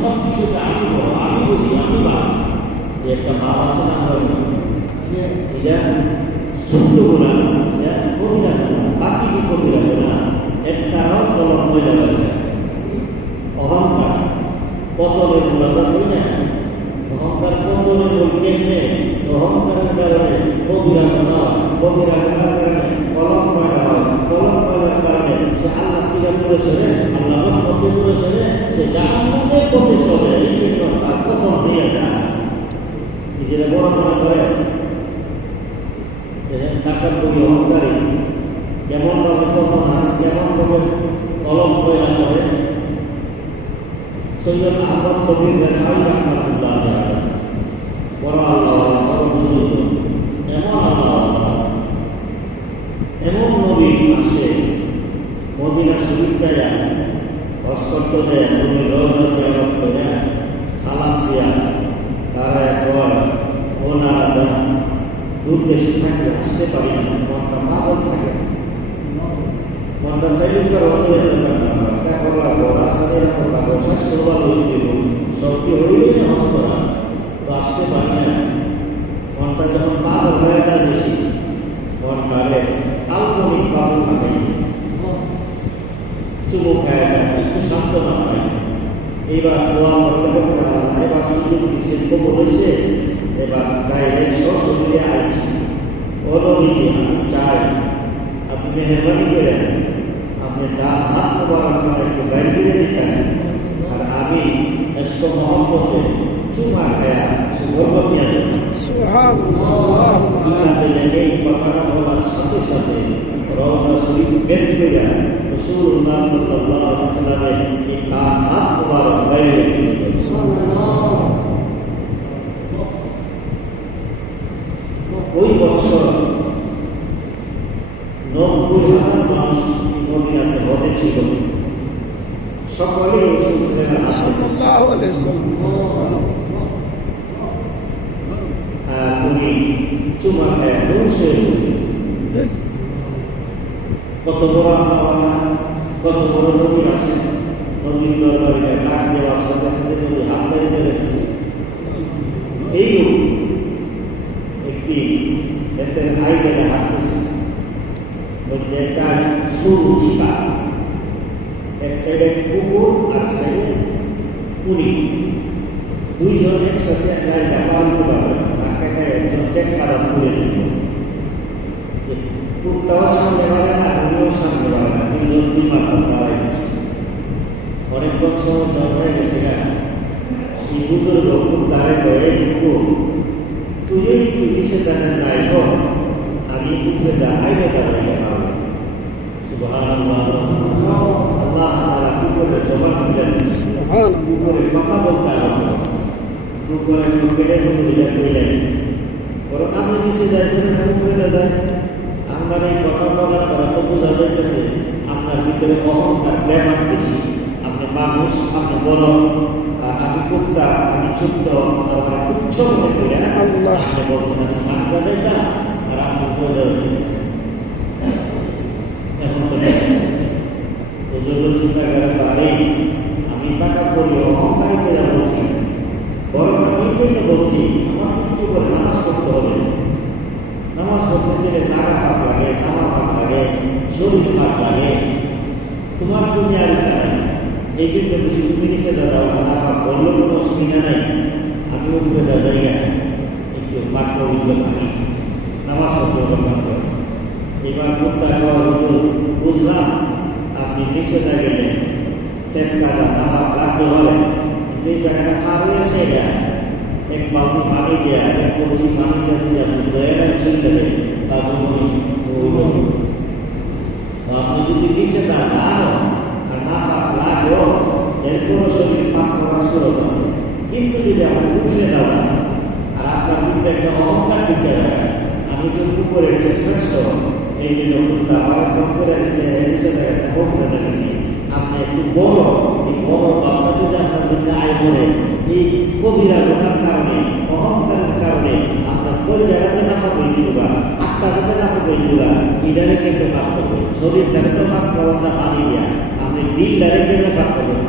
সব কিছুতে আমি বড়, আমি বুঝি, আমি বাড়ি। যে একটা ভাব আছে না, এটা সত্য গোলা, এটা কবিরা গোলা, বাকি কি কবিরা গোলা, একটাও কলম হয়ে যাওয়া যায়। অহংকার পতনের গোলাটা হই না, অহংকার পতনের বই কেমনে? অহংকারের কারণে কবিরা গোলা হয়, কবিরা গোলার কারণে কলম পয়দা হয়, কলম পয়দার কারণে সে আল্লাহ কিরা করেছে রে, আল্লাহর পথে করেছে রে, সে জাহান্নামের পথে চলে। এই জন্য তার পতন হয়ে যায়। নিজেরা বড় মনে করে টাকার বই অহংকারী কেমন ভাবে পতন হয়, কেমন ভাবে কলম পয়দা করে। সৈয়দ আহমদ কবির রেখাই রাহমাতুল্লাহ আলাইহি বড় আল্লাহ, বড় বুজুর্গ, এমন আল্লাহ, এমন নবী আসে মদিনা শরীফ যায়, হজ করতে দেয়, নবীর রওজা জিয়ারত করে সালাম দিয়া দাঁড়ায় কয়, ও নারা যা, দূর দেশে থাকে আসতে পারি না, মনটা পাগল থাকে, মনটা সাইলুকার হয়ে যেতাম না, রাস্তাতে শেষ করবার হয়ে দিব, সবটি হইলে না হজ করা, তো আসতে পারি না। মনটা যখন পাগল হয়ে যায় বেশি, মনটারে কাল্পনিক পাগল খাই, চুমুক খায় যায়, একটু সান্ত্বনা পাই। এইবার দোয়া করতে করতে এবার সুযোগ দিচ্ছে, কবুল হয়েছে, এবার ডাইরেক্ট সশরীরে আইছি। ও নবীজি, আমি চাই আপনি মেহরবানি করে আপনি তার হাত মোবারকটা একটু বাইর করে দিতেন, আর আমি এসব মহব্বতে চুমা খায়া সুগর্ব নিয়ে এই কথাটা বলার সাথে সাথে রওজা শরীফ বের করে রাসূলুল্লাহ সাল্লাল্লাহু আলাইহি ওয়াসাল্লামের এই হাত মোবারক বাইরে গেছে। ওই বছর 90,000 মানুষ মদিনাতে হজে ছিল, সকলেই সাল্লাল্লাহু আলাইহি ওয়াসাল্লাম উনি চুমা খায় বসে রয়েছে। কত বড় আল্লাহ, কত বড় নবী আছে, নবীর দরবারে ডাক দেওয়ার সাথে সাথে নবী হাত বের করে রেখেছে। এই লোক একটি এতে হাইওয়েতে হাঁটতেছে, একটা সরু চিপা, এক সাইডে কুকুর আর সাইডে কুড়ি, দুইজন একসাথে গাড়িটা পার হতে পারবে না, ধাক্কা একজন এক কাদা তুলে নিল, কুকুরটাও সামনে পারে না, উনিও সামনে পারে না, দুইজন দুই মাথা দাঁড়াই গেছে। অনেকক্ষণ সময় জল হয়ে গেছে না, এই বুজুর্গ কুকুর কয়ে, কুকুর তুই নিচে দাঁড়ান নাই, আমি উপরে দাঁড়াইলে দাঁড়াইলে পারবো। সুবহানাল্লাহ, আল্লাহ তাআলা কুকুরের জবান খুলে দিয়েছে, কুকুরের কথা বলতে আরম্ভ করছে। কুকুরের মুখে এটা কইলেন, বরং আমি নিচে যাই, উপরে যায়। আপনার এই কথা বলার দ্বারা তো বোঝা যাইতেছে আপনার ভিতরে অহংকার ব্যাপার বেশি। আপনি মানুষ, আপনি বড়, আমি কুত্তা, আমি ছোট্ট, তুচ্ছ মনে করে আল্লাহ বলছেন আমি মানতে যাইতাম, আর আপনি বলে এখন তো বুজুর্গ চিন্তা করে পারে আমি টাকা পড়ি অহংকারী করে বলছি, বরং আমি জন্য বলছি আমার একটু করে নামাজ পড়তে হবে। নামাজ পড়তে গেলে জায়গা ফাঁক লাগে, জামা ফাঁক লাগে, শরীর ফাঁক লাগে, তোমার দুনিয়ার নাই। এই জন্য বুঝি তুমি নিচে দাদা না ফাঁক বললেও কোনো অসুবিধা নাই, আমি উপরে দাদা একটু ফাঁক পবিত্র থাকি, নামাজ পড়তে হবে। এবার বুঝলাম আপনি নিচে না গেলে চেপকাদা নাফা লাগতে হবে, এই জায়গাটা ফাঁক হয়েছে, এটা এক বালতি পানি দেয়া, এক কলসি পানি দিয়ে আপনি দয়াটা চলতে আপনি যদি নিচে না যান আর না ফাঁক লাগেও এরপরও শরীর ফাঁক করার সুরত আছে। কিন্তু যদি আপনি উঠে না যান আর আপনার ভিতরে একটা অহংকার ঢুকে যায়, আমি তো উপরের যে শ্রেষ্ঠ, এই জন্য কিন্তু আমার ফোন করে দিচ্ছে, হিসেবে গেছে, বসে দেখেছি আপনি একটু বড়, এই বড় বাবা যদি আপনার মধ্যে আয় করে এই কবিরা গোটার কারণে, অহংকারের কারণে আপনার কোন জায়গাতে নাফা করে দিবা, আত্মাটাতে নাফা করে দিবা, ইডারে কিন্তু ফাঁক করবে, শরীরটাকে তো ফাঁক করাটা পানি দিয়া, আপনি দিলটারে কিন্তু ফাঁক করবেন।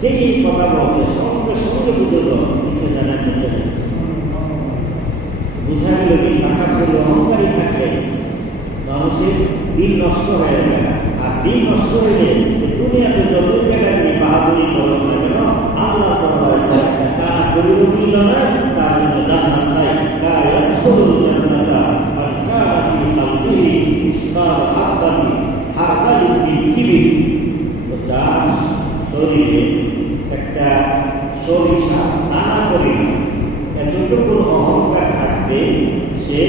যেই কথা বলছে সঙ্গে সঙ্গে বুঝলো নিচে জানার নিচে যাচ্ছে। বুঝা গেল কি টাকা করে অহংকারী থাকলে মানুষের দিন নষ্ট হয়ে যায়। আর দিন নষ্ট হয়ে দুনিয়াতে যতই ক্যাটাগরি বাহাদুরি করুন না কেন আল্লাহ দরবারে কানা করিল মিলল না, তার জন্য জান্নাত নাই। কায়া খুলুল জান্নাতা আর কানা ফি কালবিহি ইসকার হাব্বাতি হারকালিন বিল কিবির। তো যার শরীরে একটা সরিষা দানা পরিমাণ এতটুকু অহংকার থাকবে সে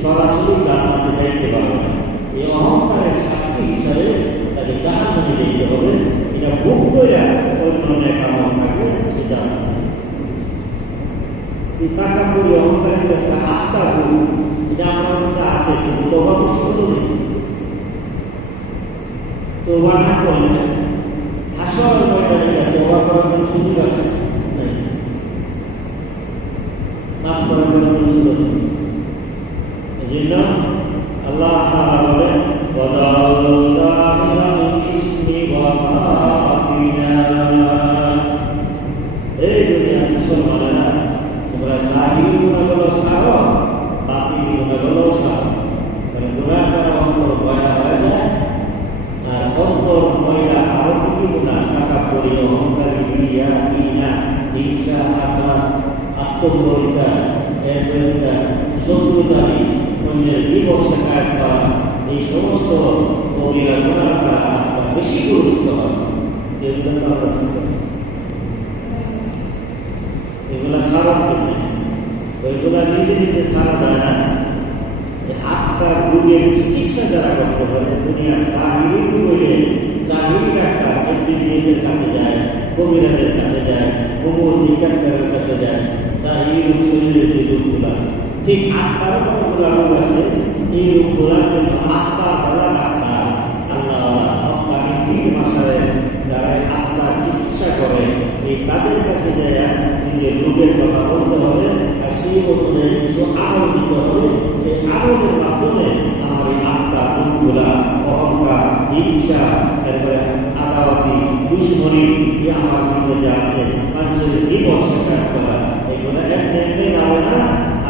সরাসরি জান্নাতে যাইতে পারবে না। এই অহংকারের শাস্তি হিসাবে তাকে জাহান্নামে যেতে হবে। এটা ভোগ করে অন্য নেকামল থাকলে সে জান্নাতে। এই টাকা পরি অহংকারের একটা আত্মা ভোগ, এটা আমার মধ্যে আসে, কিন্তু তোবা মুশকিল নেই। তোবা না করলে হাসর ময়দানে তোবা করার কোনো সুযোগ আছে নাই, মাফ করার কোনো সুযোগ নেই। এই জন্য আল্লাহ তাআলা বলেন এই দুনিয়া মুসলমানেরা তোমরা জাহিরি গুনাহগুলো ছাড়ো, বাতিনি গুনাহগুলো ছাড়ো। কারণ গুনাহ দ্বারা অন্তর ময়লা হয়ে যায়। আর অন্তর ময়লা আরো কি গুনাহ? টাকা পরি, অহংকারী, ক্রিয়া, কিনা, হিংসা, হাসাদ, আত্মগরিতা, এরপরিতা, শত্রুতানি, অন্যের বিপদ শেখায়ত করা, এই সমস্ত কবিরা গুনাহ করা আপনার বেশি গুরুত্ব হয়। যেগুলো তো আমরা শুনতেছি এগুলা সারার জন্য, ওইগুলা নিজে নিজে সারা যায় না। আত্মার রোগের চিকিৎসা যারা করতে পারে, দুনিয়ার জাহিরি হইলে জাহিরি ডাক্তার এমবিবিএসের কাছে যায়, কবিরাজের কাছে যায়, হোমিওপ্যাথি ডাক্তারের কাছে যায়, জাহিরি রোগ শরীরের যে রোগগুলা, ঠিক আত্মার কতগুলা রোগ আছে। এই রোগগুলার জন্য আত্মা যারা ডাক্তার আল্লাহওয়ালা হক্কানি পীর মাসারে যারা আত্মার চিকিৎসা করে, এই তাদের কাছে যায় নিজের রোগের কথা বলতে হবে। আর সেই অনুযায়ী কিছু আমল দিতে হবে। সেই আমলের মাধ্যমে আমার এই আত্মা রোগগুলা, অহংকার, হিংসা, তারপরে আদাওয়াতি, দুশ্মনী আমার মধ্যে যে আছে, মানুষের বিপদ শেখায়ত করা, এগুলো এমনি এমনি যাবে না।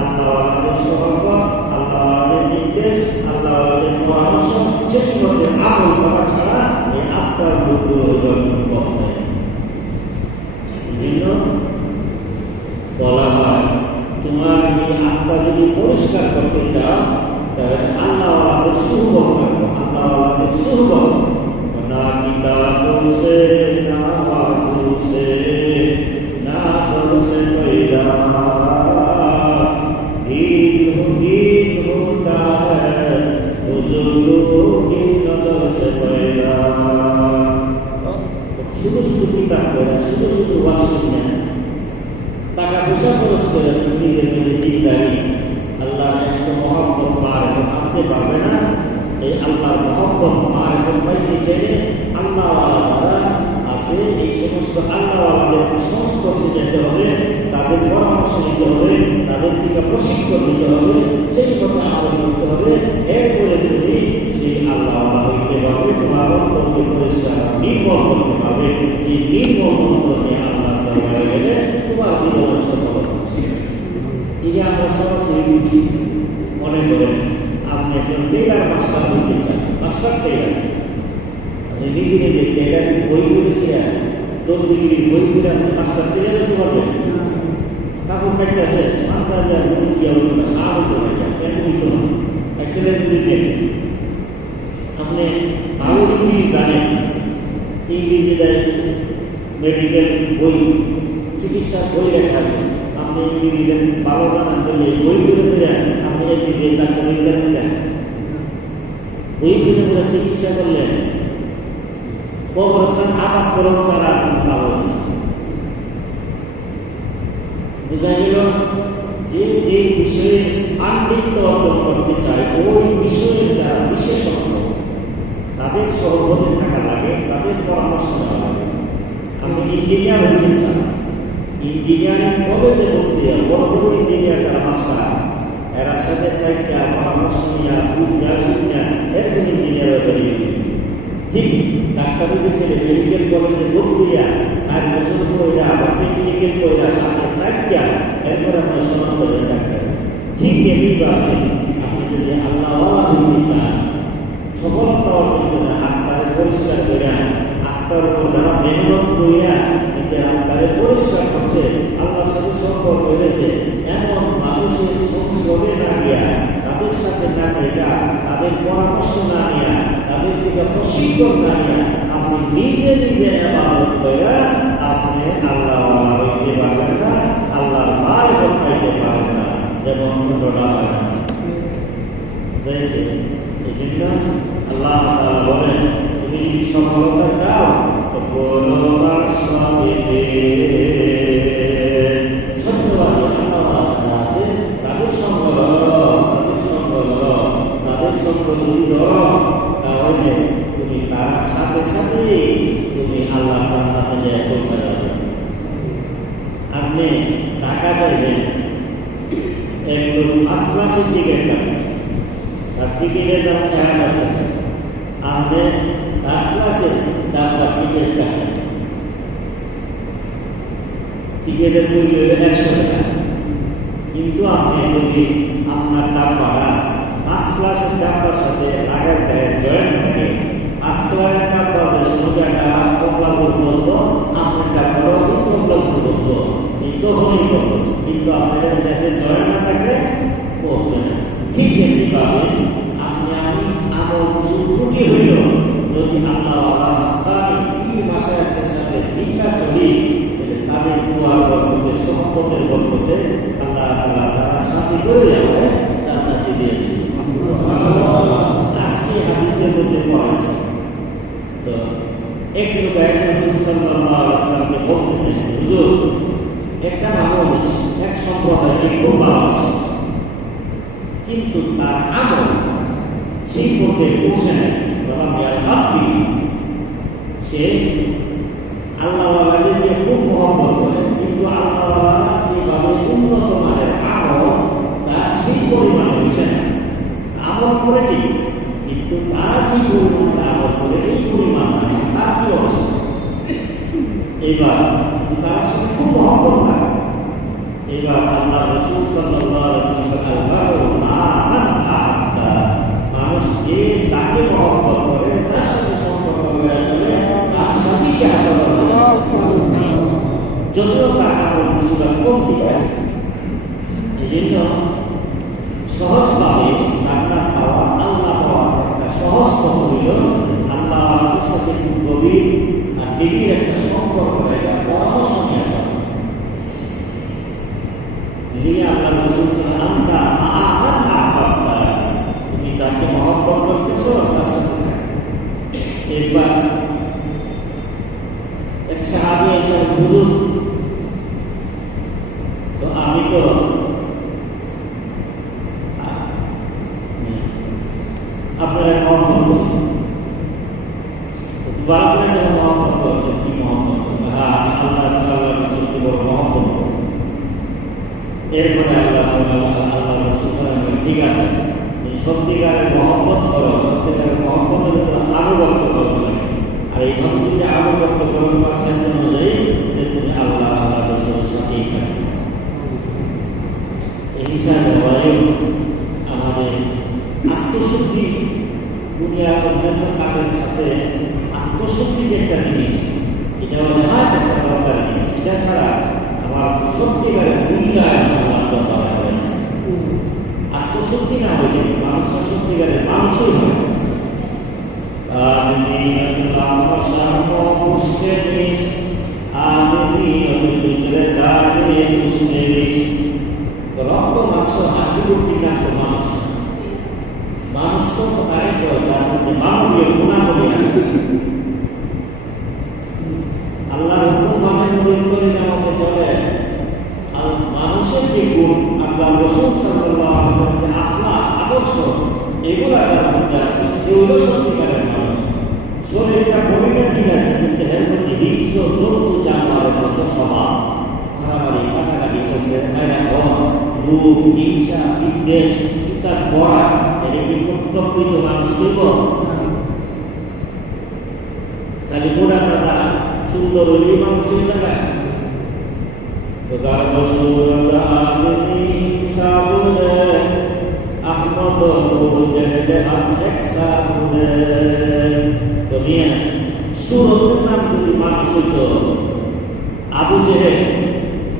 আল্লাহওয়ালাদের সহবত, আল্লাহওয়ালাদের নির্দেশ, আল্লাহওয়ালাদের পরামর্শ, সেগুলোতে আমল করা ছাড়া এই আত্মার রোগগুলো পথ নেয়। বলা হয় তোমার এই আত্মা যদি পরিষ্কার করতে চাও তাহলে আল্লাহওয়ালাদের সুহবত রাখো। আল্লাহওয়ালাদের সুহবত না কিতাবুন সে না বাতুন সে না সবসে পয়দা गीत होता है बुजुर्गों की नजर से पैदा। শুধু শুধু কিতাব করে, শুধু শুধু ওয়াজ শুনে, টাকা পয়সা খরচ করে নিজের নিজের দিকদারি আল্লাহর ইশক মহব্বত মারিফত আনতে পারবে না। এই আল্লাহর মহব্বত মারিফত পাইতে চাইলে আল্লাহওয়ালা যারা আছে এই সমস্ত আল্লাহওয়ালাদের সংস্পর্শে যেতে হবে, তাদের পরামর্শ নিতে হবে, তাদের থেকে প্রশিক্ষণ নিতে হবে, সেই কথা আমল করতে হবে। এরপরে তুমি সেই আল্লাহওয়ালা হইতে পারবে, তোমার অন্তরকে পরিষ্কার নির্মল করতে পারবে। যে নির্মল অন্তর নিয়ে আল্লাহ দরবারে গেলে তোমার জীবনের সফলতা আছে। এই আমরা সরাসরি বুঝি। মনে করেন আপনি একজন টেলার মাস্টার হইতে চান, মাস্টার টেলার, আপনি নিজে নিজে টেলার বই ফিরেছে, দর্জিগিরি বই ফিরে আপনি মাস্টার টেলার হতে পারবেন। কাপড় কাটতে শেষ মাথা যায় মুরগিয়া হইতো না, সার হইতো না, ফ্যান হইতো না, একটা নিজে আপনি ভালো ইংরেজি জানেন, ইংরেজি দেয় মেডিকেল বই, চিকিৎসা বই লেখা আছে, আপনি ইংরেজি ভালো জানেন বললে বই ফিরে ফিরে আপনি ইংরেজি ডাক্তার দেন, বই ফিরে ফিরে চিকিৎসা করলেন, কবরস্থান আবাদ করেও ছাড়া পাবো না। বোঝা গেল যে যে বিষয়ে পাণ্ডিত্য অর্জন করতে চায় ওই বিষয়ের যারা বিশেষজ্ঞ তাদের সহবতে থাকা লাগে, তাদের পরামর্শ নেওয়া লাগে। আমি ইঞ্জিনিয়ার হইতে চান, ইঞ্জিনিয়ারিং কলেজে ভর্তি বড় বড় ইঞ্জিনিয়ার যারা মাস্টার, এরা সাথে থাকতে পরামর্শ নিয়ে বুঝা শুনিয়া এখন ইঞ্জিনিয়ার বেরিয়ে ঠিক ডাক্তারের ছেলে মেডিকেল কলেজে ভর্তি হইয়া 4 বছর পড়া আবার প্র্যাকটিক্যাল পড়া সামনে থাকা এরপরে আপনি সমাপ্ত হবেন ডাক্তার। ঠিক এইভাবে আপনি যদি আল্লাহওয়ালা হইতে চান, সফলতা অর্জন করে আত্মারে পরিষ্কার করিয়া, আত্মার উপর যারা মেহনত করিয়া নিজের আত্মারে পরিষ্কার করছে, আল্লাহর সাথে সম্পর্ক হয়েছে, এমন মানুষের সংস্রবে না গিয়া, তাদের সাথে না গিয়া, তাদের পরামর্শ না নিয়া, তাদের থেকে প্রশিক্ষণ না নিয়া, আপনি নিজে নিজে ইবাদত কইরা আপনি আল্লাহওয়ালা হইতে পারবেন না, আল্লাহর মারিফত পাইতে পারবেন না, যেমন ঘটনা হয় না। এই জন্য আল্লাহ তাআলা বলেন, তুমি যদি সফলতা চাও তো সত্যবাদী আল্লাহ আছে, তাদের সঙ্গ যদি তাহলে তুমি তার সাথে সাথে তুমি আল্লাহ জান্নাতে যায় পৌঁছা যাবে। আপনি টাকা চাইবেন, এক লোক ফার্স্ট ক্লাসের টিকিট আছে, তার টিকিটের দাম 1000 টাকা, আপনি থার্ড ক্লাসের দাম টিকিট কাটেন, টিকিটের মূল্য 100 টাকা। কিন্তু আপনি যদি আপনার ডাব্বাটা ফার্স্ট ক্লাসের ডাব্বার সাথে লাগার গায়ে জয়েন্ট থাকে, ফার্স্ট ক্লাসের ডাব্বা যে সোজাটা কমলাপুর বসবো, আপনার ডাব্বাটাও এই কমলাপুর বসবো, এই তখনই করবো। কিন্তু আপনার দেখে জয়েন্ট না থাকলে বসবে না। ঠিক এমনি ভাবে আপনি আমি আমল কিছু ত্রুটি হইল, যদি আল্লাহ পীর মাশায়েখের সাথে মিল্লা চলি, তাদের দোয়ার বরকতে, সম্পদের বরকতে আল্লাহ তাআলা তারা সাথে করে যাবে, জান্নাতে দিয়ে দিবেন। আজকে হাদিসের মধ্যে পড়াইছে তো এক লোক রাসূল সাল্লাল্লাহু আলাইহি ওয়াসাল্লামকে বলতেছেন, হুজুর একটা মানুষ এক সম্প্রদায়কে খুব ভালোবাসে, কিন্তু তার আমল সেই পথে পৌঁছে নেয়, সে আল্লাহওয়ালাদেরকে খুব মহব্বত করে, কিন্তু আল্লাহওয়ালা যেভাবে উন্নত মানের আমল তার সেই পরিমাণে হয়েছে না। আমল করে ঠিক, কিন্তু তারা যে পরিমাণে আমল করে এই পরিমাণ না, তার কি অবস্থা? এইবার তার সাথে খুব মহব্বত থাকে। এবার আল্লাহ রাসূল সাল্লাল্লাহু আলাইহি ওয়াসাল্লাম মানুষ যে যাকে মহব্বত করে, যার সাথে সম্পর্ক করে চলে, তার সাথে সে আসলে যদিও তার আমল কিছুটা কম দিকে। এই জন্য সহজভাবে জান্নাত পাওয়া, আল্লাহ পাওয়া একটা সহজ পথ হইল আল্লাহর সাথে খুব গভীর আর ডিগ্রির একটা সম্পর্ক, একটা পরামর্শ নিয়ে যাওয়া। আল্লাহ রাসূল তুমি যাকে মহব্বত করতেছো তার সাথে। একবার এক সাহাবী এসে, হুজুর তো আমি তো আপনারা মহব্বত করি, বারবার যেন মহব্বত করতেন। কি মহব্বত? হ্যাঁ, আল্লাহ রাসূলকে বড় মহব্বত। এরপরে আল্লাহ রাসূল ঠিক আছে, সত্যিকারের মহব্বত করো, সত্যিকারের মহব্বতের আনুগত্য করো, আর এইভাবে যদি আনুগত্য করো পার্সেন্ট অনুযায়ী তুমি আল্লাহ রাসূলের সাথেই থাকবে। এই হিসাবে আমাদের আত্মশুদ্ধি, দুনিয়ার অন্যান্য কাজের সাথে আত্মশুদ্ধি যে একটা জিনিস, এটা নেহাত একটা দরকারি জিনিস। এটা ছাড়া আমার সত্যিকারের মূল্যায়ন দরকার হবে না। আত্মশুদ্ধি না হলে মানুষের সত্যিকারের মানুষই হয়। রক্ত মাংস হাড্ডি মানুষ, মানুষ তো তার মধ্যে মানবীয় গুণাবলী আছে। আল্লাহর হুকুম মানে আমাদের চলে, আর মানুষের যে গুণ, আল্লাহ রাসূল সাল্লাল্লাহু আলাইহি ওয়াসাল্লাম যে আখলাক, আদর্শ, এগুলা যার মধ্যে আছে সে হলো সত্যিকারের মানুষ। শরীরটা বডিটা ঠিক আছে, কিন্তু এর মধ্যে হিংস্র জন্তু জানোয়ারের মতো স্বভাব, মারামারি, কাটাকাটি করবে, রূপ, হিংসা, বিদ্বেষ, ইত্যাদি বড়া, এটা কি প্রকৃত মানুষ করব? সুন্দর হইলেই মানুষ হয়ে যায়। তো তার রসুল আদমি সাবুনে আহমদ মুজাহিদ হাম এক সাবুনে। তো মিয়া সুরতের নাম যদি মানুষ হইতো, আবু জেহেল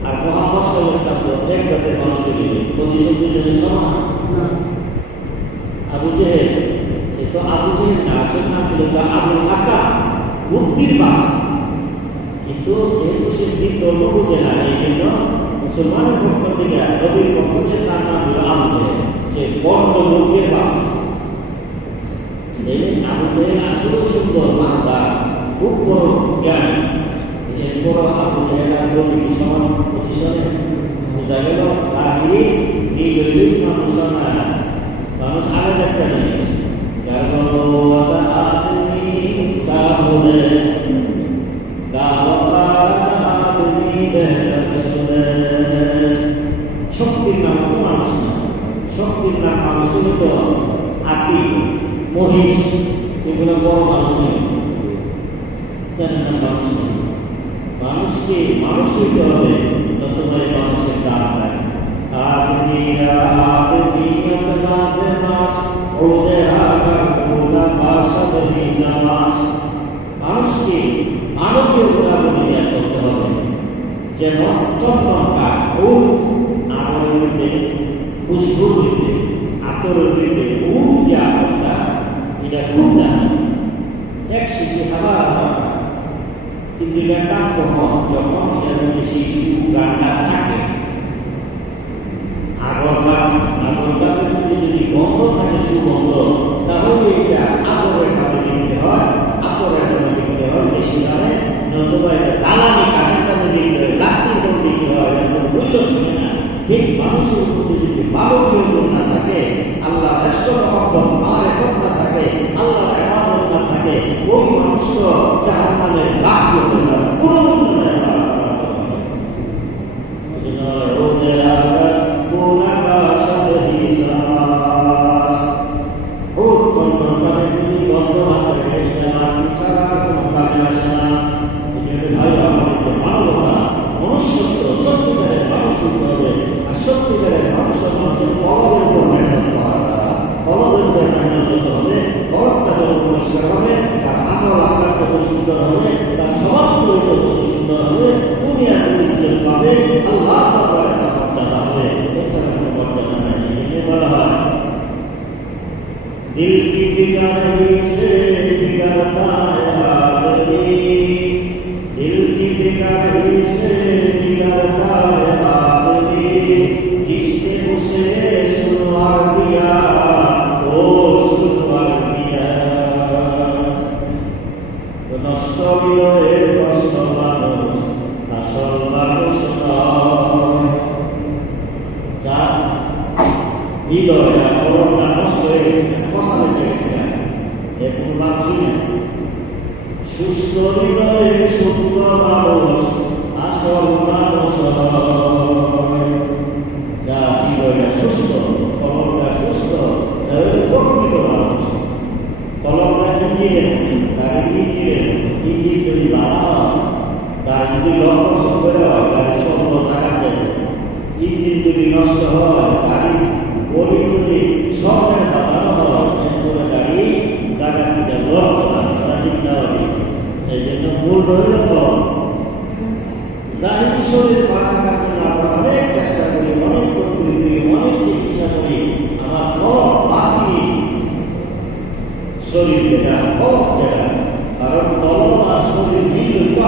আর মোহাম্মদ সাল্লাল্লাহু আলাইহি ওয়াসাল্লাম এক জাতের মানুষ হইল, পজিশন দুজনের সমান না। আবু জেহেল সে তো আবু জেহেল না, আসল নাম ছিল আবুল হাকাম, বুদ্ধির বাপ। কিন্তু যেহেতু সে দিক ধর্ম বুঝে না, এই জন্য মুসলমানের পক্ষ থেকে নবীর পক্ষ থেকে তার নাম হল আবু জেহেল। সে বড় লোকের বাপ। এই আবু জেহেল আসলে সুন্দর বান্দা, খুব বড় জ্ঞানী। এরপর আবু জেহেল আর নবীর সমান পজিশনে বোঝা গেল জাহিরি এই হইলেই মানুষ না, মানুষ আলাদা একটা জিনিস। যার বলা আদমি সাবুনে শক্তির নাম তো মানুষ না, শক্তির নাম মানুষ হলে তো হাতি মহিষ এগুলো বড় মানুষ নেই, জানেন না মানুষ নেই। মানুষকে মানুষ হইতে হবে, ততবাই মানুষের দাম হয়। আদমিরা আদমিয়ত নাজে নাস ওদের আগা কোলা ভাষা বলি জামাস। মানুষকে মানবীয় গুণাবলী নিয়ে চলতে হবে। যেমন চন্দন কাঠ, আতরের মধ্যে খুশবুর মধ্যে আতরের মধ্যে যে আতরটা, এটা খুব দামি, এক শিশু হাজার টাকা। কিন্তু এটার দাম কখন? যখন এটার মধ্যে সেই সুগানটা থাকে। আগরবাতির মধ্যে যদি গন্ধ থাকে, সুগন্ধ, তাহলে এটা আতরের দামে বিক্রি হয়, আতরের দামে বিক্রি হয় বেশি দামে। নতুবা এটা জ্বালানি কাঠের দামে বিক্রি হয়, লাকড়ির দামে বিক্রি হয়, এরকম মূল্য থাকে না। ঠিক মানুষের মধ্যে যদি মানবীয় গুণ না থাকে, আল্লাহ রাষ্ট্রমহব্বত মারেফত না থাকে, আল্লাহ ইবাদত না থাকে, ওই মানুষকে জাহান্নামের লাকড়ি হয়ে যাবে, কোনো মূল্য নাই। সুন্দর হবে, তার স্বভাব চরিত্র সুন্দর হবে, দুনিয়া ইজ্জত পাবে, আল্লাহ তার মর্যাদা হবে। এছাড়া কোনো মর্যাদা নাই। এটাকে বলা হয় দিল কি বিগাড়ি সে বিগড়তা আদমি, দিল কি বিগাড়ি সে বিগড়তা আদমি, जिसने उसे सुनवार दिया वो सुनवार दिया। নষ্ট বিলয়ের নষ্ট মানুষ আসল মানুষ নয়। যার হৃদয়টা কলমটা নষ্ট হয়ে গেছে, ফসলে গেছে, এরকম মানুষই না। সুস্থ হৃদয়ে সুস্থ মানুষ আসল মানুষ নয়। যার হৃদয়টা সুস্থ, কলমটা সুস্থ, তাহলে প্রকৃত মানুষ। কলমটা ইঞ্জিনের, গাড়ি ইঞ্জিন যদি বাধা হয়, গাড়ি যদি লক্ষ্য সম্পর্ক হয়, গাড়ি শব্দ থাকা যাবে। ইঞ্জিন যদি নষ্ট হয়, গাড়ি বডি যদি শব্দের বাধানো হয়, এরপরে গাড়ি জায়গা থেকে লক্ষ্য কথা চিন্তা হবে। এই জন্য মূল রইল কলম। জাহিরি শরীর ভালো থাকার জন্য আমরা অনেক চেষ্টা করি, অনেক করি, অনেক চিকিৎসা করি। আমার কলম বাকি শরীর যেটা, কলম যেটা, কারণ কলম আর শরীর মিল তো